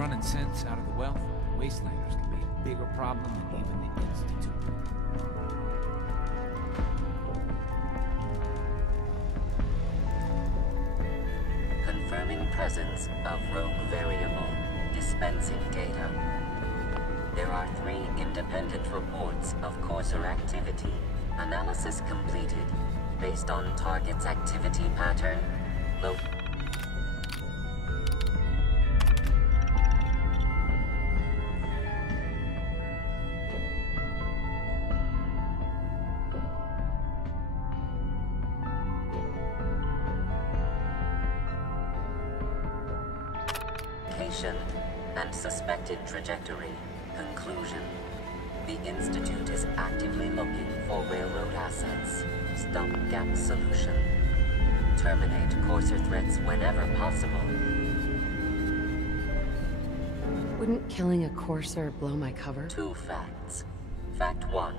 running sense out of the wealth, wastelanders can be a bigger problem than even the Institute. Confirming presence of rogue variable, dispensing data. There are 3 independent reports of courser activity. Analysis completed. Based on target's activity pattern, location and suspected trajectory. Conclusion. The Institute is actively looking for railroad assets. Stopgap solution. Terminate courser threats whenever possible. Wouldn't killing a courser blow my cover? 2 facts. Fact 1.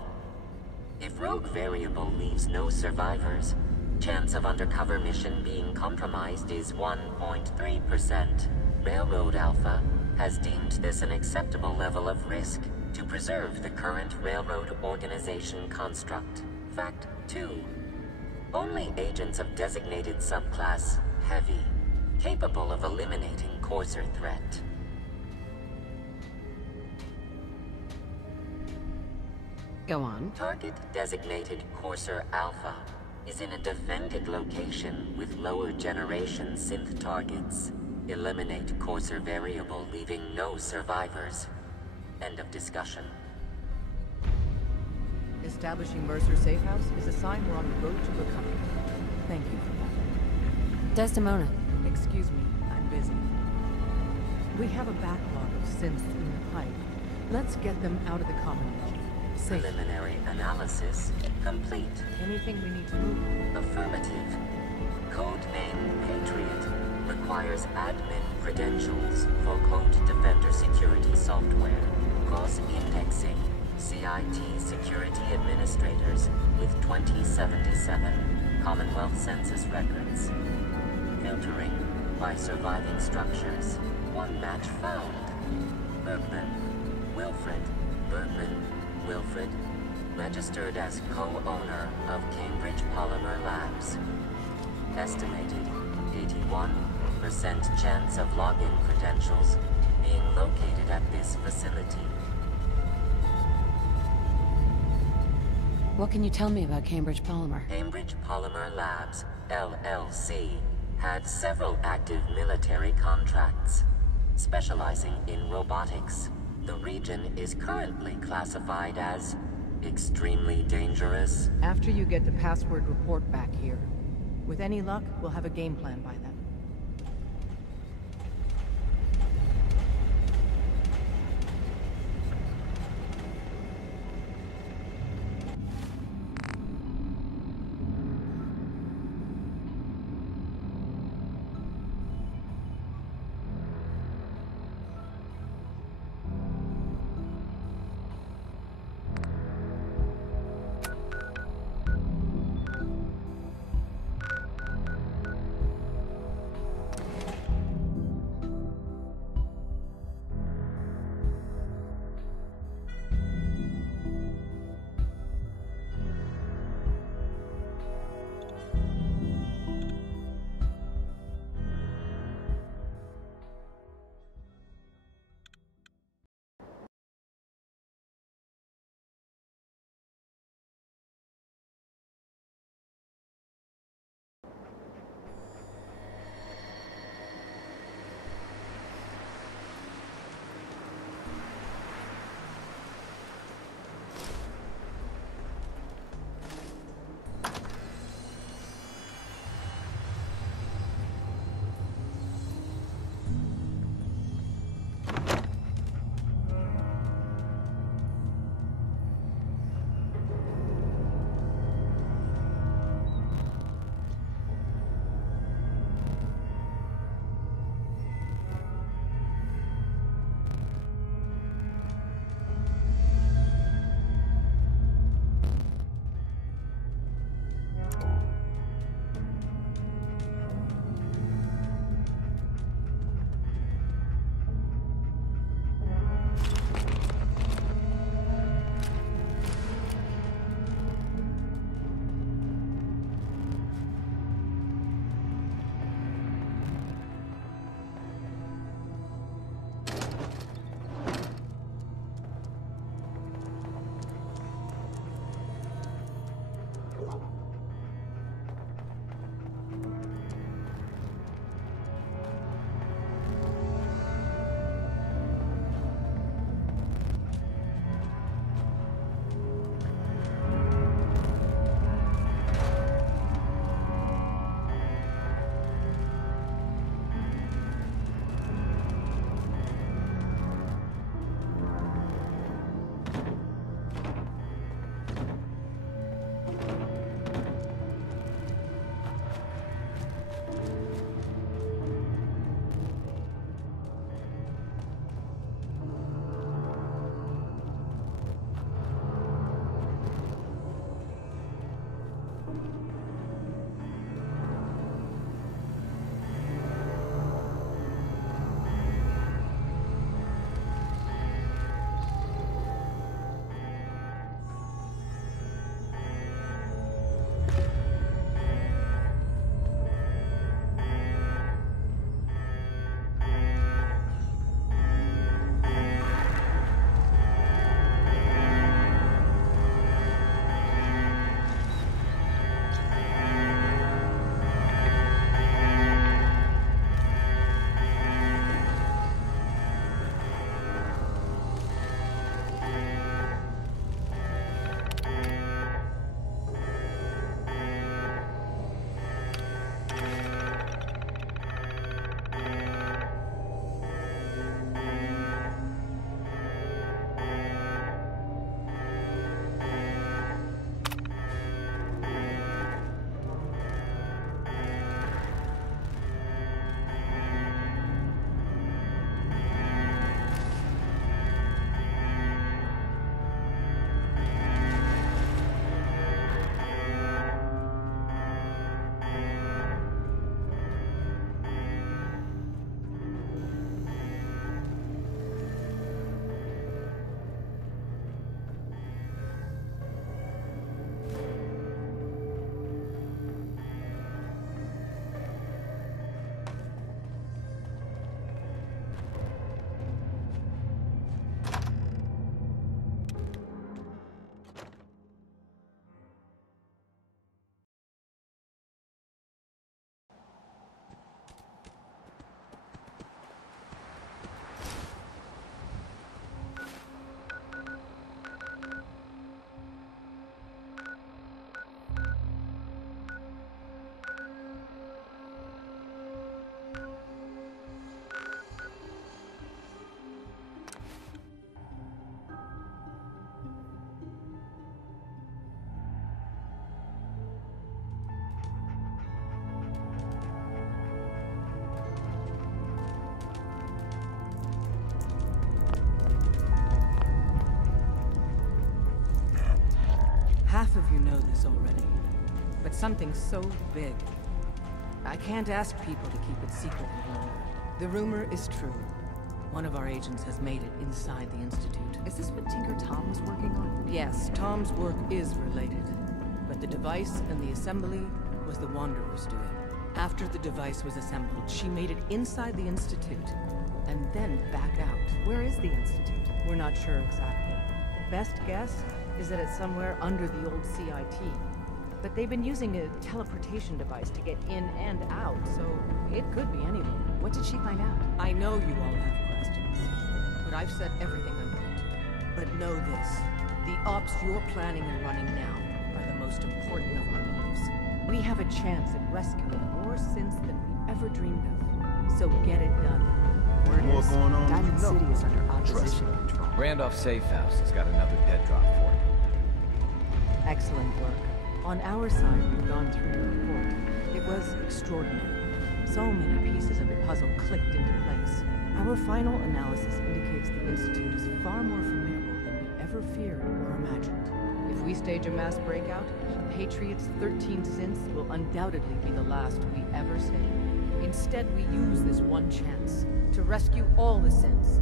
If rogue variable leaves no survivors, chance of undercover mission being compromised is 1.3%. Railroad Alpha has deemed this an acceptable level of risk to preserve the current railroad organization construct. Fact 2. Only agents of designated subclass Heavy capable of eliminating courser threat. Go on. Target designated Courser Alpha is in a defended location with lower generation synth targets. Eliminate Courser variable, leaving no survivors. End of discussion. Establishing Mercer Safe House is a sign we're on the road to recovery. Thank you for that. Desdemona. Excuse me, I'm busy. We have a backlog of synths in the pipe. Let's get them out of the Commonwealth. Safe. Preliminary analysis complete. Anything we need to move on? Affirmative. Codename Patriot requires admin credentials for Code Defender security software. Cross-indexing CIT security administrators with 2077 Commonwealth Census records. Filtering by surviving structures. One match found. Bergman. Wilfred. Bergman. Wilfred. Registered as co-owner of Cambridge Polymer Labs. Estimated 81% chance of login credentials being located at this facility. What can you tell me about Cambridge Polymer? Cambridge Polymer Labs, LLC, had several active military contracts, specializing in robotics. The region is currently classified as extremely dangerous. After you get the password report back here. With any luck, we'll have a game plan by then. Half of you know this already, but something so big, I can't ask people to keep it secret any longer. The rumor is true. One of our agents has made it inside the Institute. Is this what Tinker Tom was working on? Yes, Tom's work is related, but the device and the assembly was the Wanderer's doing. After the device was assembled, she made it inside the Institute, and then back out. Where is the Institute? We're not sure exactly. Best guess is that it's somewhere under the old CIT. But they've been using a teleportation device to get in and out, so it could be anywhere. What did she find out? I know you all have questions, but I've said everything I'm going to. But know this, the ops you're planning and running now are the most important of our lives. We have a chance at rescuing more synths than we ever dreamed of. So get it done. Word More is, going on, Diamond you know. City is under Trust opposition me. control. Randolph Safe House has got another dead drop for you. Excellent work. On our side, we've gone through your report. It was extraordinary. So many pieces of the puzzle clicked into place. Our final analysis indicates the Institute is far more formidable than we ever feared or imagined. If we stage a mass breakout, Patriot's 13 synths will undoubtedly be the last we ever save. Instead, we use this one chance to rescue all the synths.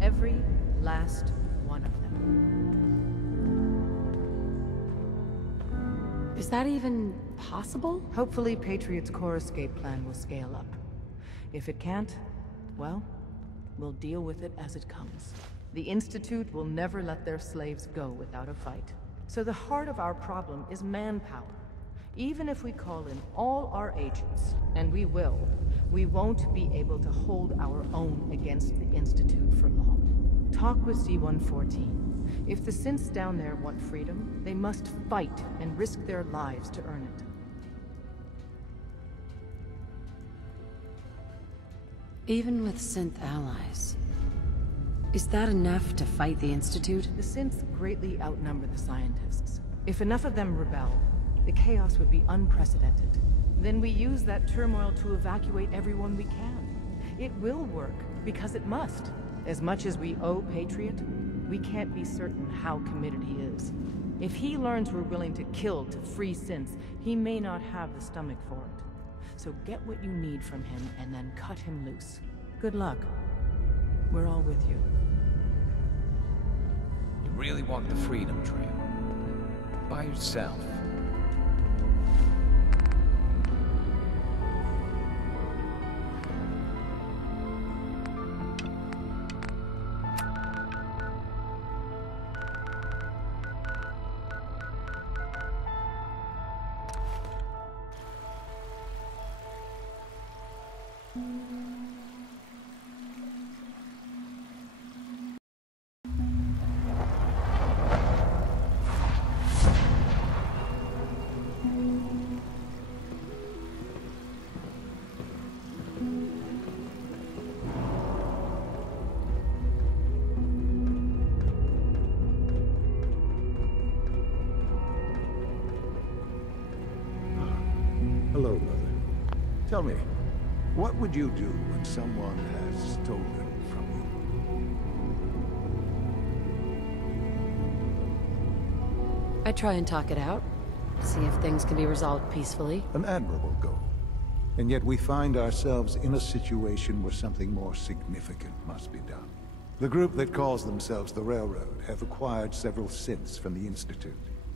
Every last one of them. Is that even possible? Hopefully, Patriot's core escape plan will scale up. If it can't, well, we'll deal with it as it comes. The Institute will never let their slaves go without a fight. So the heart of our problem is manpower. Even if we call in all our agents, and we will, we won't be able to hold our own against the Institute for long. Talk with C-114. If the synths down there want freedom, they must fight and risk their lives to earn it. Even with synth allies, is that enough to fight the Institute? The synths greatly outnumber the scientists. If enough of them rebel, the chaos would be unprecedented. Then we use that turmoil to evacuate everyone we can. It will work, because it must. As much as we owe Patriot, we can't be certain how committed he is. If he learns we're willing to kill to free synths, he may not have the stomach for it. So get what you need from him and then cut him loose. Good luck. We're all with you. You really want the freedom trail? By yourself. Hello, Mother. Tell me, what would you do when someone has stolen from you? I try and talk it out, see if things can be resolved peacefully. An admirable goal. And yet we find ourselves in a situation where something more significant must be done. The group that calls themselves the Railroad have acquired several synths from the Institute.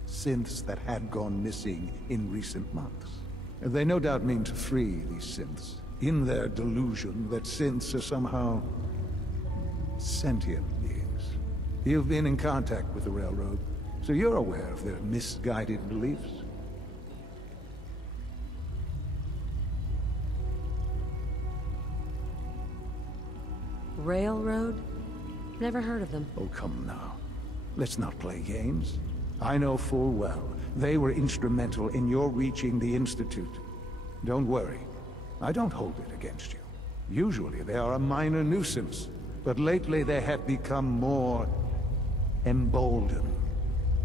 Synths that had gone missing in recent months. And they no doubt mean to free these synths, in their delusion that synths are somehow sentient beings. You've been in contact with the Railroad, so you're aware of their misguided beliefs. Railroad? Never heard of them. Oh, come now. Let's not play games. I know full well they were instrumental in your reaching the Institute. Don't worry. I don't hold it against you. Usually they are a minor nuisance, but lately they have become more emboldened.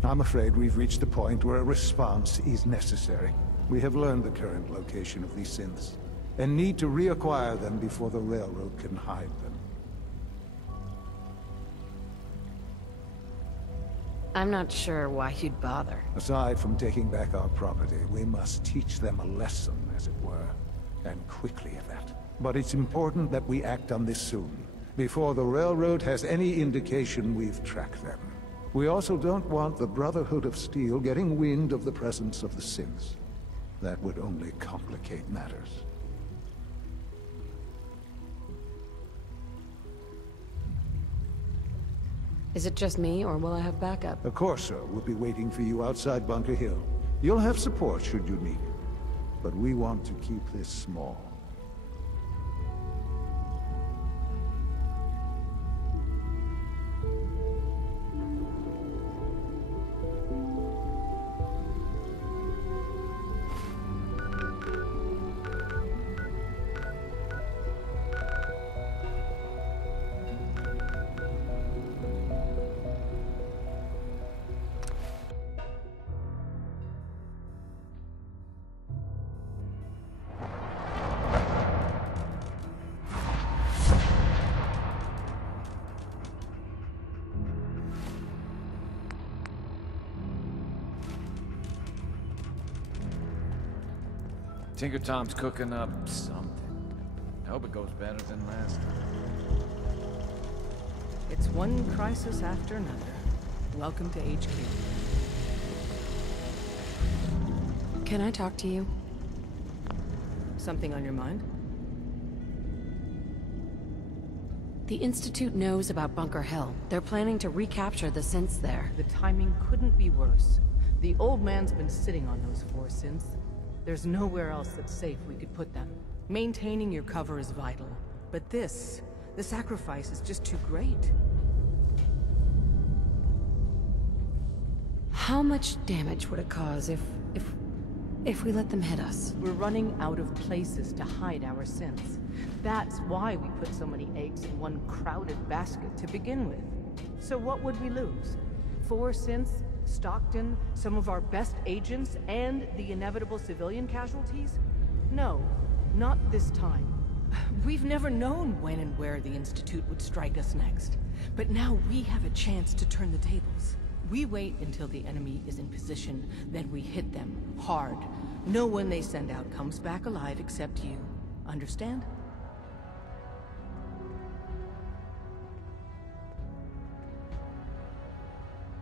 I'm afraid we've reached the point where a response is necessary. We have learned the current location of these synths, and need to reacquire them before the Railroad can hide them. I'm not sure why you'd bother. Aside from taking back our property, we must teach them a lesson, as it were. And quickly at that. But it's important that we act on this soon, before the railroad has any indication we've tracked them. We also don't want the Brotherhood of Steel getting wind of the presence of the synths. That would only complicate matters. Is it just me, or will I have backup? A Corso will be waiting for you outside Bunker Hill. You'll have support should you need it. But we want to keep this small. Tinker Tom's cooking up something. I hope it goes better than last time. It's one crisis after another. Welcome to HQ. Can I talk to you? Something on your mind? The Institute knows about Bunker Hill. They're planning to recapture the synths there. The timing couldn't be worse. The old man's been sitting on those 4 synths. There's nowhere else that's safe we could put them. Maintaining your cover is vital. But the sacrifice is just too great. How much damage would it cause if we let them hit us? We're running out of places to hide our synths. That's why we put so many eggs in one crowded basket to begin with. So what would we lose? 4 synths? Stockton, some of our best agents, and the inevitable civilian casualties? No, not this time. We've never known when and where the Institute would strike us next. But now we have a chance to turn the tables. We wait until the enemy is in position, then we hit them, hard. No one they send out comes back alive except you. Understand?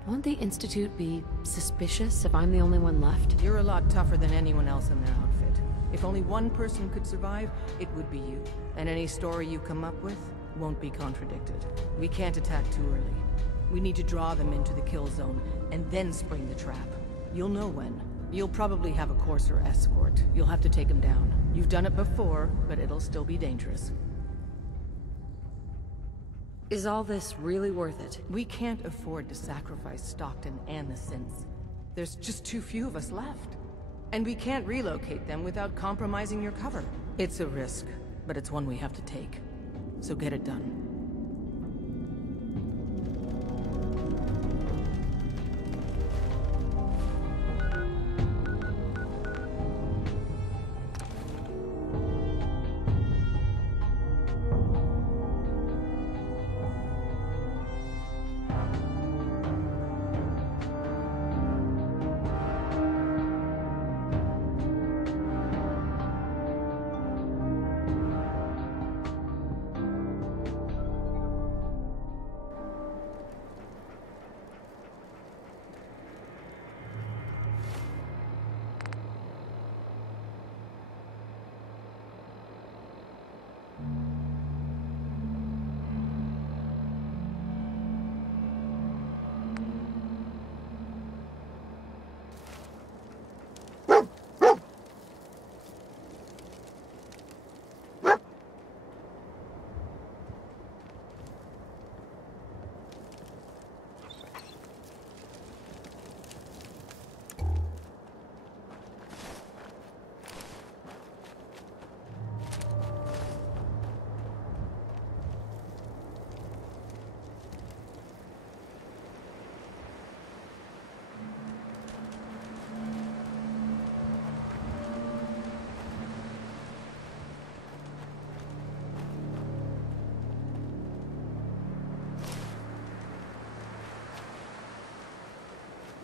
Won't the Institute be suspicious if I'm the only one left? You're a lot tougher than anyone else in their outfit. If only one person could survive, it would be you. And any story you come up with won't be contradicted. We can't attack too early. We need to draw them into the kill zone, and then spring the trap. You'll know when. You'll probably have a Courser escort. You'll have to take them down. You've done it before, but it'll still be dangerous. Is all this really worth it? We can't afford to sacrifice Stockton and the synths. There's just too few of us left. And we can't relocate them without compromising your cover. It's a risk, but it's one we have to take. So get it done.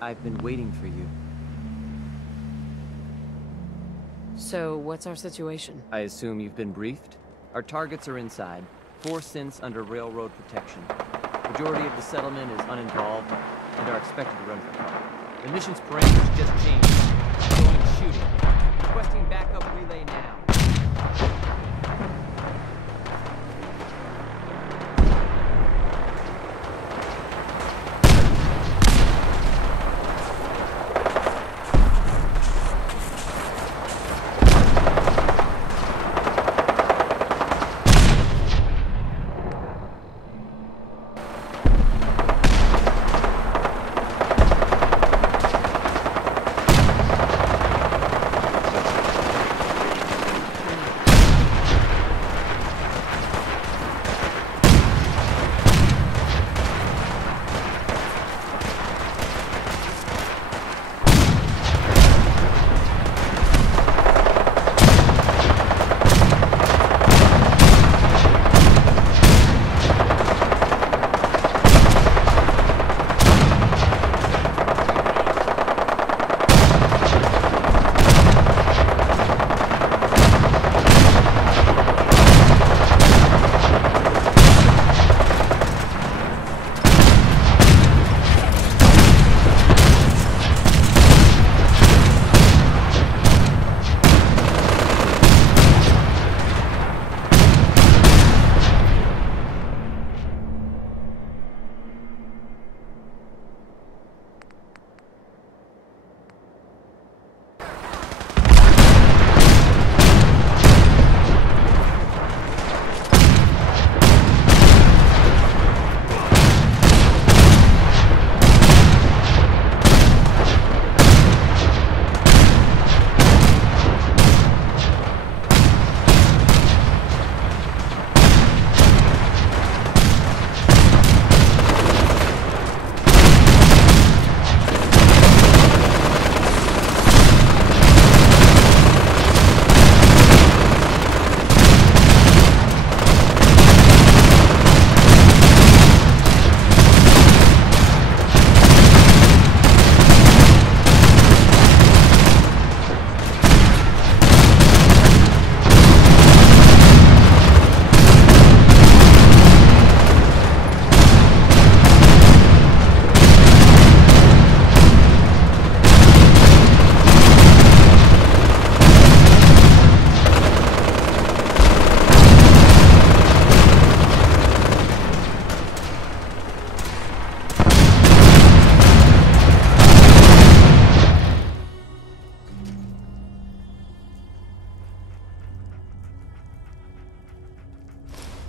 I've been waiting for you. So, what's our situation? I assume you've been briefed? Our targets are inside. 4 synths under railroad protection. Majority of the settlement is uninvolved and are expected to run for cover. The mission's parameters just changed. Going shooting. Requesting backup relay now.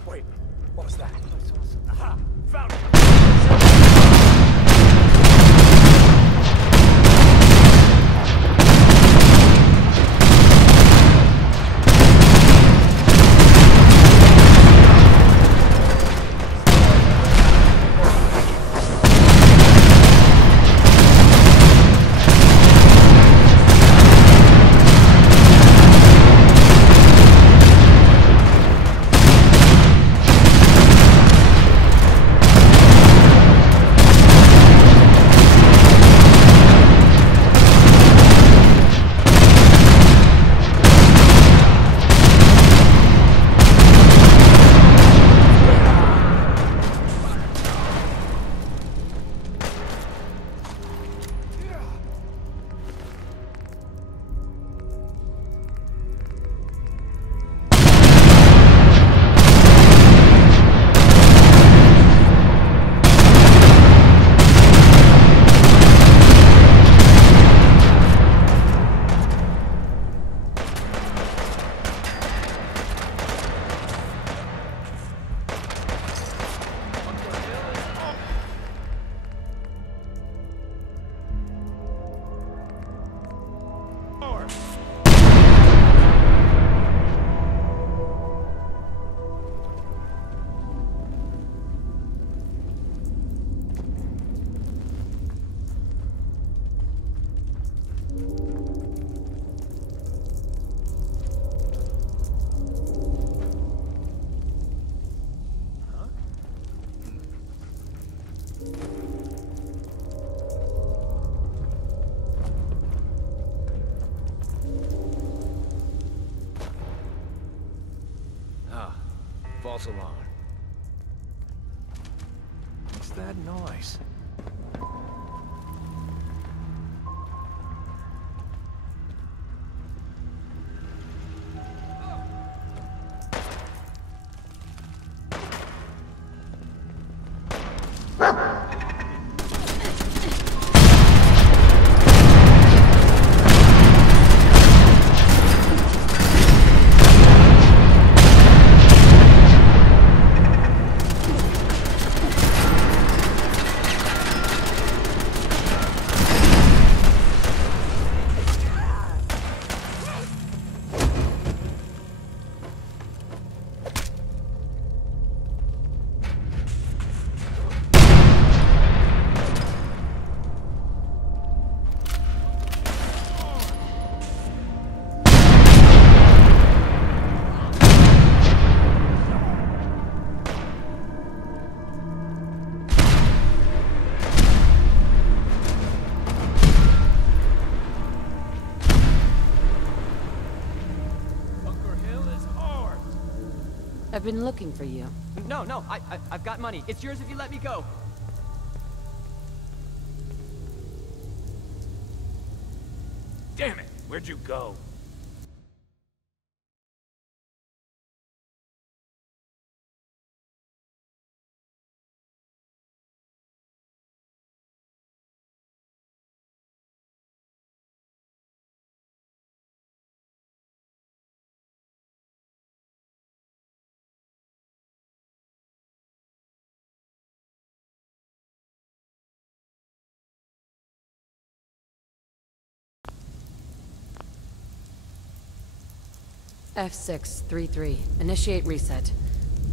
Wait, what was that? Aha! Found it! false alarm. What's that noise? I've been looking for you. No, I've got money. It's yours if you let me go. Damn it! Where'd you go? F633. Initiate reset.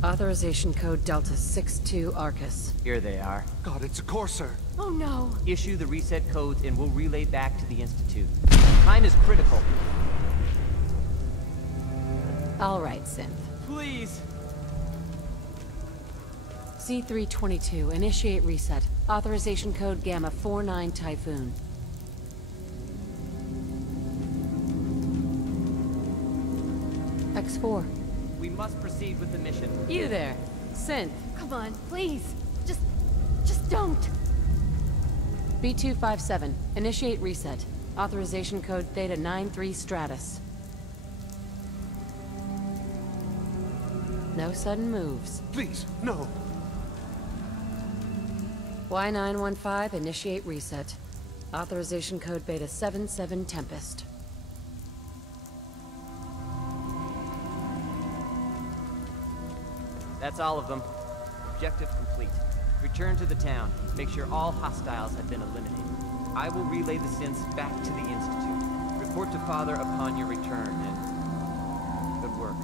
Authorization code Delta 62 Arcus. Here they are. God, it's a Corsair. Oh no! Issue the reset codes and we'll relay back to the Institute. Time is critical. All right, Synth. Please! C322. Initiate reset. Authorization code Gamma 49 Typhoon. X4. We must proceed with the mission. You there. Synth. Come on, please! Just don't! B257. Initiate reset. Authorization code Theta 93 Stratus. No sudden moves. Please, no. Y915. Initiate reset. Authorization code Beta 77 Tempest. That's all of them. Objective complete. Return to the town. Make sure all hostiles have been eliminated. I will relay the synths back to the Institute. Report to Father upon your return, and good work.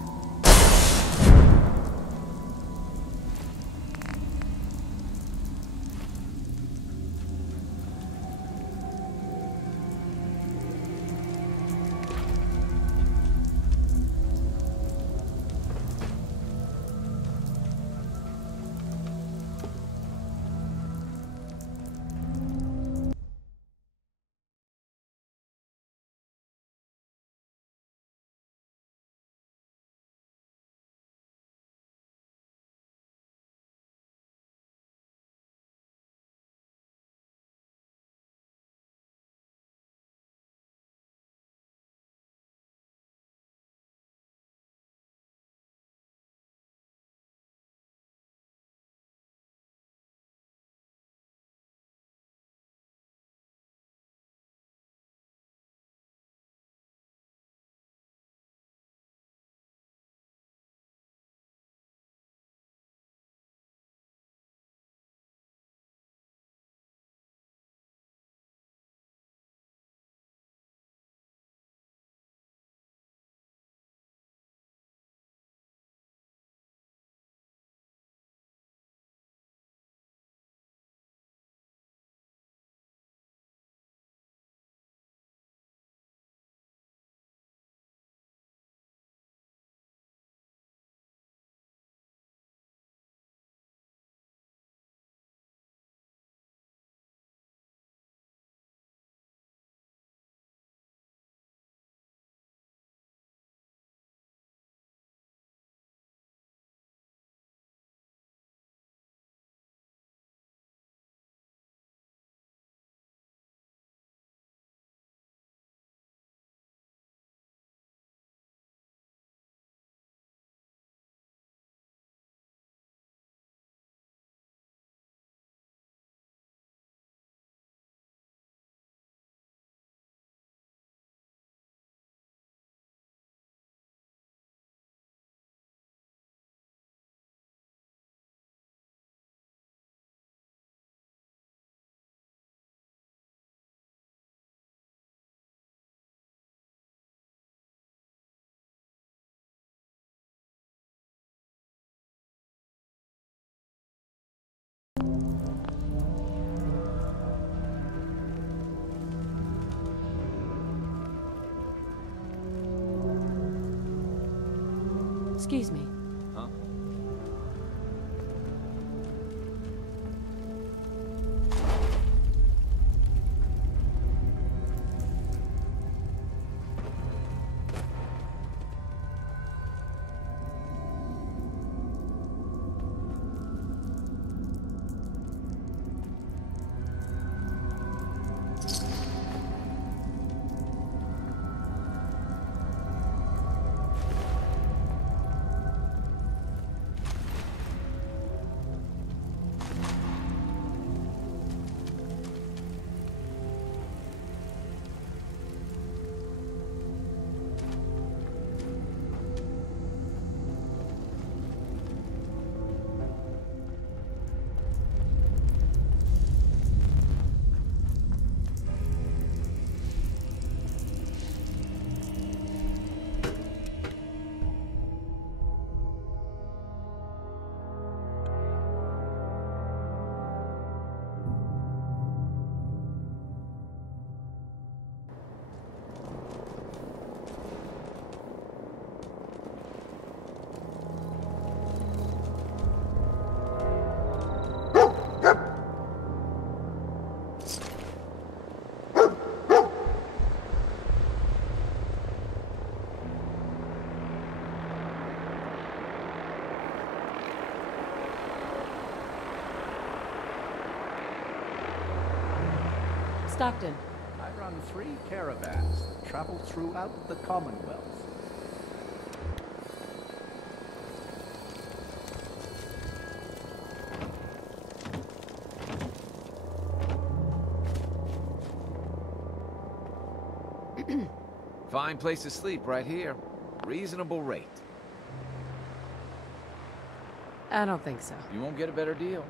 Excuse me. Huh? Stockton. I run 3 caravans that travel throughout the Commonwealth. Fine place to sleep right here. Reasonable rate. I don't think so. You won't get a better deal.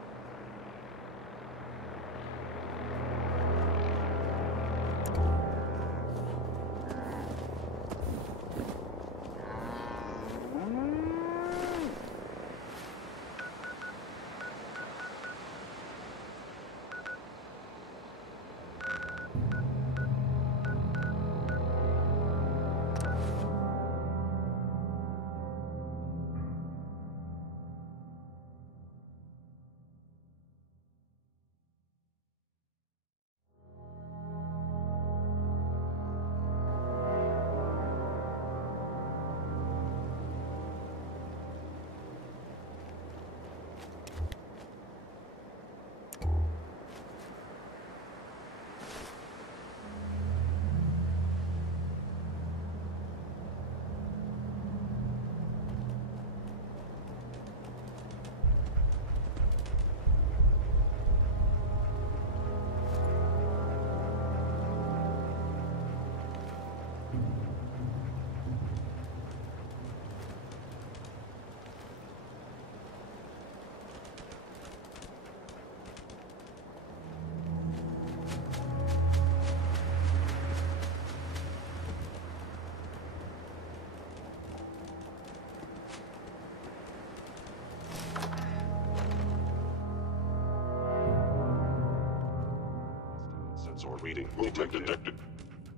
Sensor reading detected.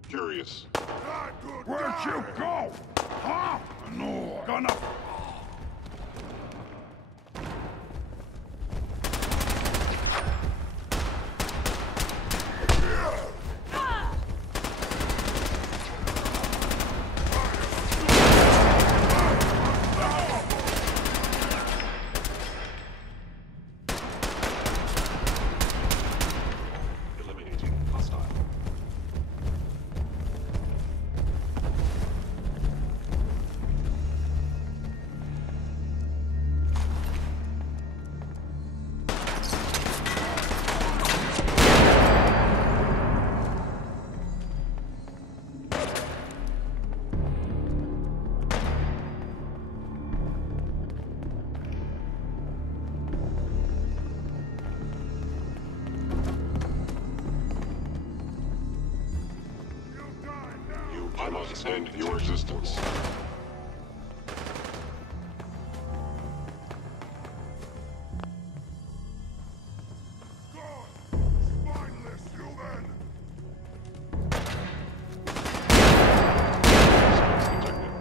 Curious. Where'd you go? Huh? No, gonna... Eliminating hostile. I must end your existence. Spineless, you then! Detected.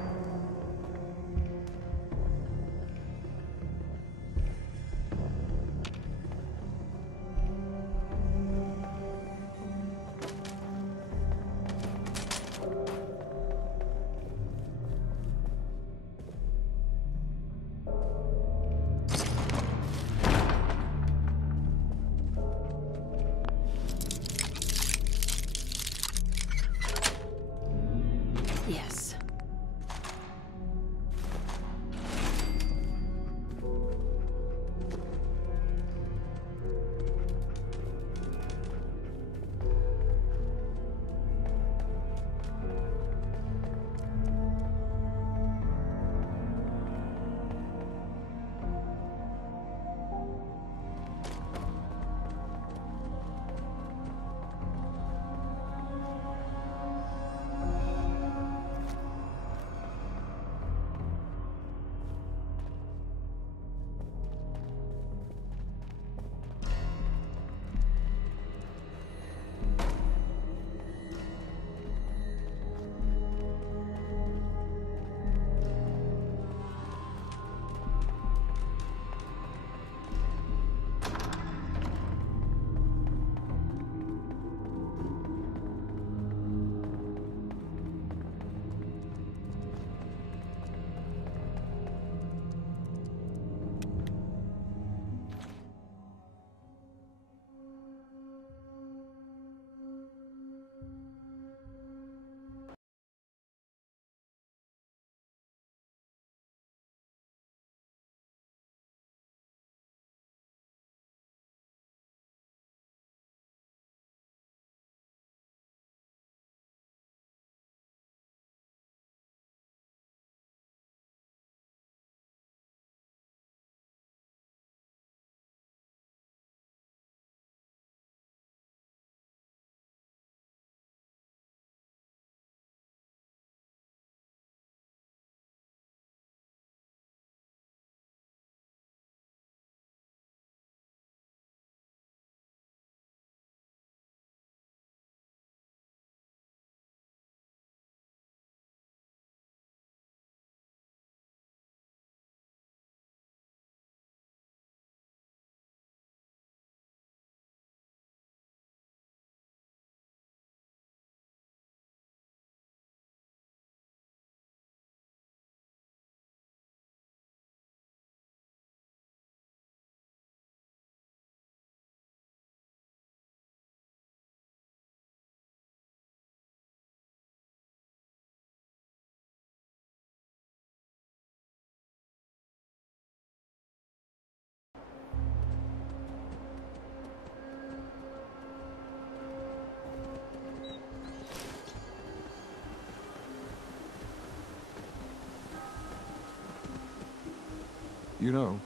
You know,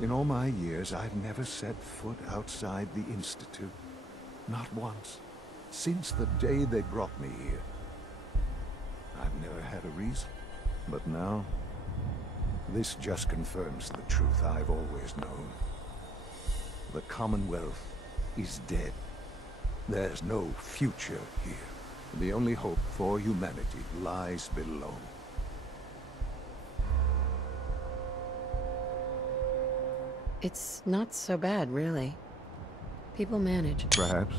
in all my years, I've never set foot outside the Institute. Not once. Since the day they brought me here. I've never had a reason. But now, this just confirms the truth I've always known. The Commonwealth is dead. There's no future here. The only hope for humanity lies below. It's not so bad, really. People manage. Perhaps.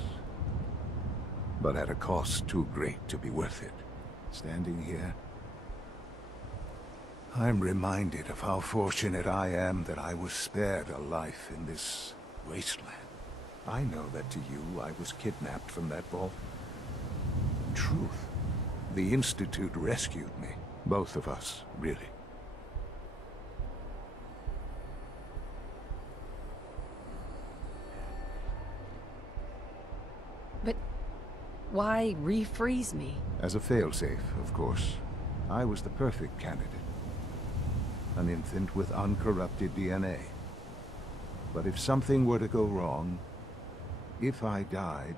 But at a cost too great to be worth it. Standing here, I'm reminded of how fortunate I am that I was spared a life in this wasteland. I know that to you, I was kidnapped from that vault. Truth. The Institute rescued me. Both of us, really. But why refreeze me? As a failsafe, of course. I was the perfect candidate. An infant with uncorrupted DNA. But if something were to go wrong, if I died,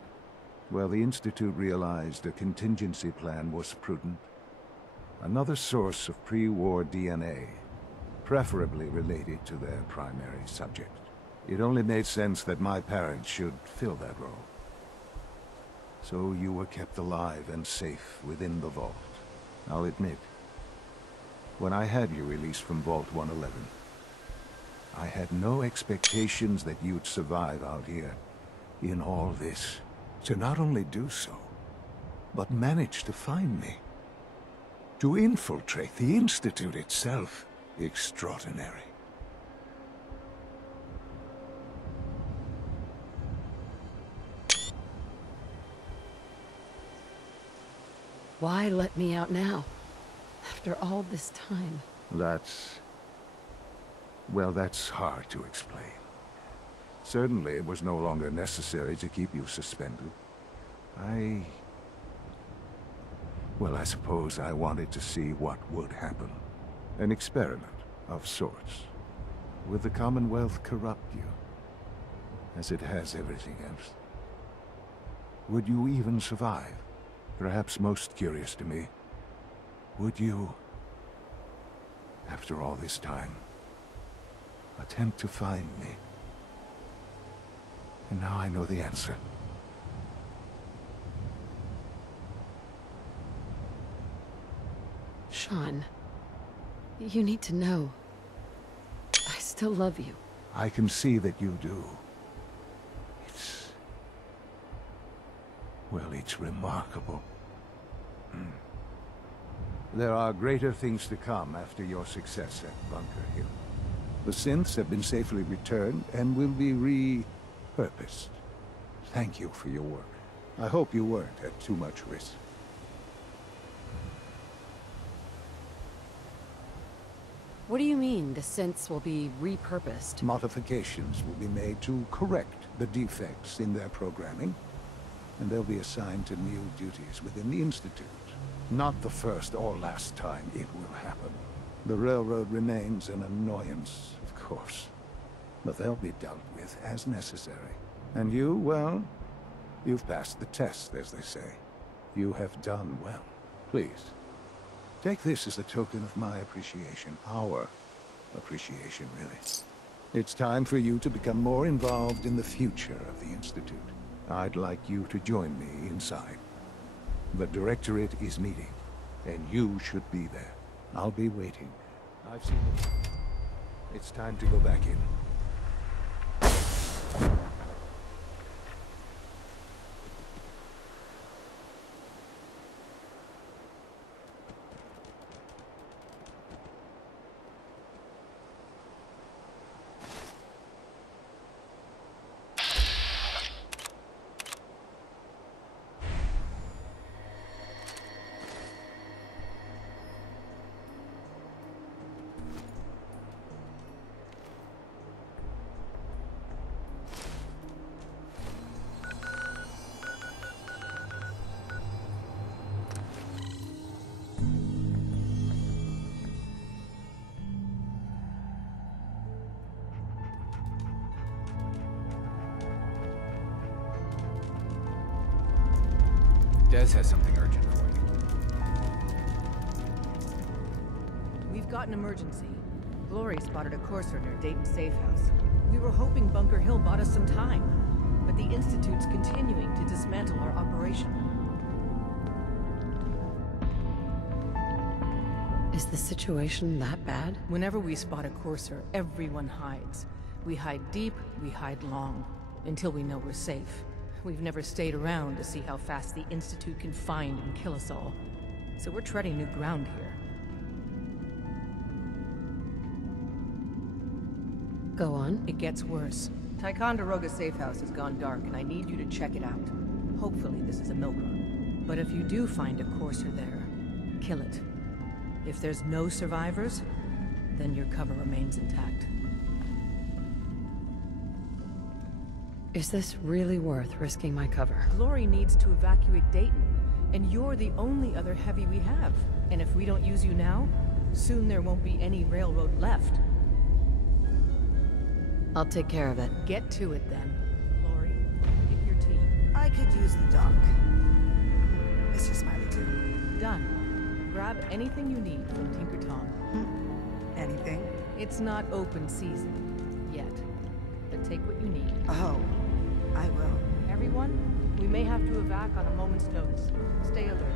well, the Institute realized a contingency plan was prudent. Another source of pre-war DNA, preferably related to their primary subject. It only made sense that my parents should fill that role. So you were kept alive and safe within the vault. I'll admit, when I had you released from Vault 111, I had no expectations that you'd survive out here in all this. To not only do so, but manage to find me. To infiltrate the Institute itself. Extraordinary. Why let me out now? After all this time. Well, that's hard to explain. Certainly, it was no longer necessary to keep you suspended. Well, I suppose I wanted to see what would happen. An experiment of sorts. Would the Commonwealth corrupt you? As it has everything else? Would you even survive? Perhaps most curious to me, would you, after all this time, attempt to find me? And now I know the answer. Sean, you need to know. I still love you. I can see that you do. Well, it's remarkable. There are greater things to come after your success at Bunker Hill. The synths have been safely returned and will be repurposed. Thank you for your work. I hope you weren't at too much risk. What do you mean, the synths will be repurposed? Modifications will be made to correct the defects in their programming, and they'll be assigned to new duties within the Institute. Not the first or last time it will happen. The railroad remains an annoyance, of course, but they'll be dealt with as necessary. And you, well, you've passed the test, as they say. You have done well. Please, take this as a token of my appreciation. Our appreciation, really. It's time for you to become more involved in the future of the Institute. I'd like you to join me inside. The Directorate is meeting, and you should be there. I'll be waiting. I've seen it. It's time to go back in. Tess has something urgent for you. We've got an emergency. Glory spotted a courser near Dayton safe house. We were hoping Bunker Hill bought us some time, but the Institute's continuing to dismantle our operation. Is the situation that bad? Whenever we spot a courser, everyone hides. We hide deep, we hide long, until we know we're safe. We've never stayed around to see how fast the Institute can find and kill us all. So we're treading new ground here. Go on. It gets worse. Ticonderoga safe house has gone dark, and I need you to check it out. Hopefully this is a milk run. But if you do find a courser there, kill it. If there's no survivors, then your cover remains intact. Is this really worth risking my cover? Glory needs to evacuate Dayton, and you're the only other heavy we have. And if we don't use you now, soon there won't be any railroad left. I'll take care of it. Get to it then. Glory, pick your team. I could use the dock. Mr. Smiley too. Done. Grab anything you need from Tinker Tom. Anything? It's not open season yet, but take what you need. Oh, I will. Everyone, we may have to evac on a moment's notice. Stay alert.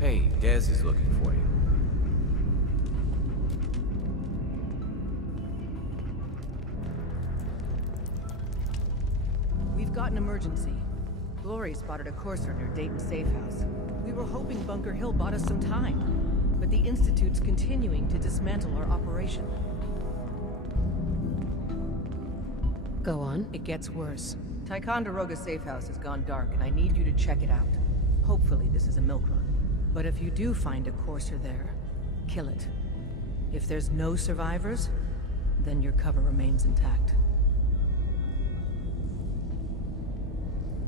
Hey, Dez is looking for you. We've got an emergency. Glory spotted a courser near Dayton's safe house. We were hoping Bunker Hill bought us some time, but the Institute's continuing to dismantle our operation. Go on. It gets worse. Ticonderoga's safe house has gone dark, and I need you to check it out. Hopefully this is a milk run. But if you do find a courser there, kill it. If there's no survivors, then your cover remains intact.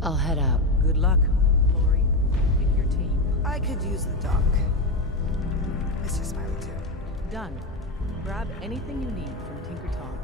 I'll head out. Good luck. Glory, pick your team. I could use the dock. Mr. Smiley too. Done. Grab anything you need from Tinker Tom.